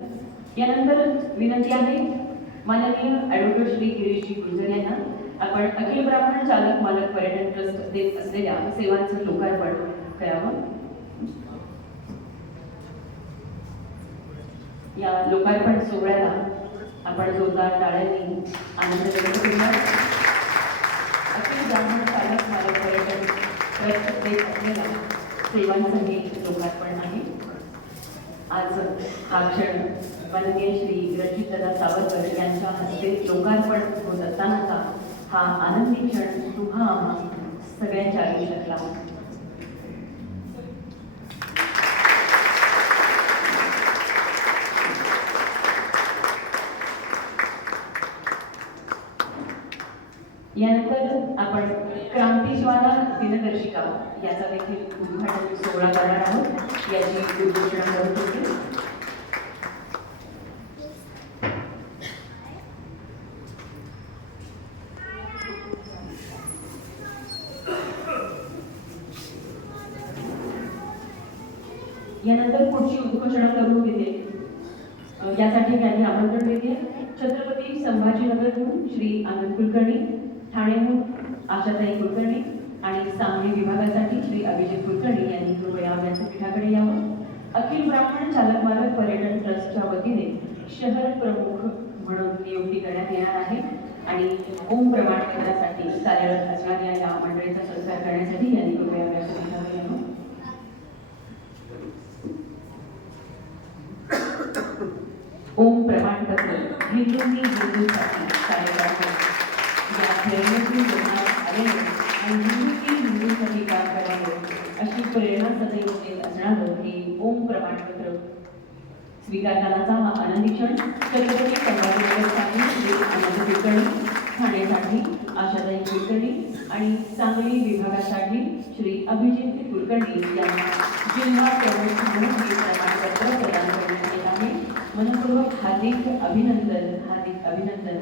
यानंतर विनंती आहे माननीय ॲडव्होकेट श्री गिरीशजी गुर्जर यांना आपण अखिल ब्राह्मण चालक मालक पर्यटन ट्रस्ट देत असलेल्या सेवांचं लोकार्पण करावं. या लोकार्पण सोहळ्याला आपण जोरदार टाळ्यांनी आनंद व्यक्त करूया. अखिल ब्राह्मण चालक मालक पर्यटन ट्रस्ट देत असलेल्या सेवांचं हे लोकार्पण आहे. आज हा क्षण माननीय श्री रणजितदादा सावरकर यांच्या हस्ते लोकार्पण होत असतानाचा हा आनंदी क्षण तुम्हा सगळ्यांच्या आयुष्यातला. यानंतर आपण क्रांतीज्वाला दिनदर्शिका याचा देखील उद्घाटन सोहळा करणार आहोत. याची घोषणा करत होती. यानंतर पुढची उद्घोषणा करून घेते. यासाठी त्यांनी आमंत्रण देते छत्रपती संभाजीनगरहून श्री आनंद कुलकर्णी, ठाणेहून आशाताई कुलकर्णी आणि सांगली विभागासाठी श्री अभिजित कुलकर्णी यांनी कृपया व्यासपीठाकडे यावं. अखिल ब्राह्मण चालक मालक पर्यटन ट्रस्टच्या वतीने शहर प्रमुख म्हणून नियुक्ती करण्यात येणार आहे आणि ओम प्रमाणपत्रासाठी कार्यरत असणाऱ्या या मंडळीचा सत्कार करण्यासाठी यांनी कृपया व्यासपीठावर यावं. ओम प्रमाणपत्र हिंदूंनी हिंदूंसाठी कार्य करतात. या प्रेरणेतून जगण्यात आलेले आणि हिंदूंनी हिंदूंसाठी काम करावे अशी प्रेरणा सदैव देत असणारं हे ओम प्रमाणपत्र स्वीकारतानाचा हा आनंदी क्षण छत्रपती संभाजीनगरसाठी श्री आनंद कुलकर्णी, ठाणेसाठी आशाताई कुलकर्णी आणि सांगली विभागासाठी श्री अभिजित कुलकर्णी यांना जिल्हा प्रमुख म्हणून हे प्रमाणपत्र प्रदान करण्यात येत आहे. मनपूर्वक हार्दिक अभिनंदन, हार्दिक अभिनंदन.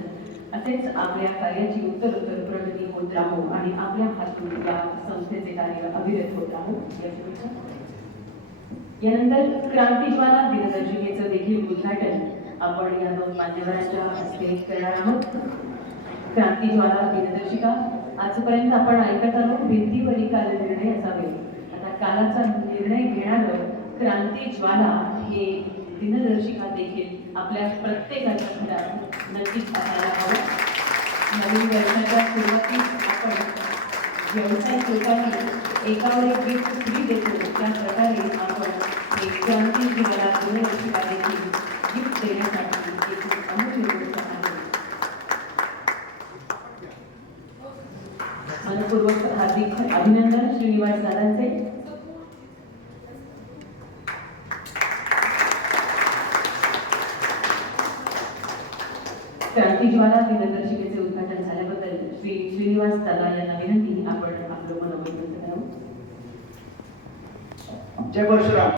असेच आपल्या कार्याची उत्तरोत्तर प्रगती होत राहो आणि आपल्या हातून या संस्थेचे कार्य अविरत होत राहो या शुभेच्छा. यानंतर क्रांतीज्वाला दिनदर्शिकेचं देखील उद्घाटन आपण या दोन मान्यवरांच्या हस्ते करणार आहोत. क्रांतीज्वाला दिनदर्शिका आजपर्यंत आपण ऐकत आलो भिंतीवरील काल निर्णय असावे. आता कालाचा निर्णय घेणारं क्रांतीज्वाला हे दिनदर्शिका देखील आपल्या प्रत्येकाच्या घरात नक्कीच असायला हवं. नवीन वर्षाच्या सुरुवातीस आपण व्यावसायिक लोकांनी एकावर एक गिफ्ट फ्री देतो त्या प्रकारे आपण हे क्रांतीज्वाला दिनदर्शिका देखील गिफ्ट देण्यासाठी एक अमूल्य गोष्ट आहे. मनपूर्वक हार्दिक अभिनंदन श्रीनिवास दादांचे. क्रांतीज्वाला दिनदर्शिकेचे उद्घाटन झाल्याबद्दल श्री श्रीनिवास दादा यांना विनंती आपण आपलं मनोगत व्यक्त करावं. जय परशुराम.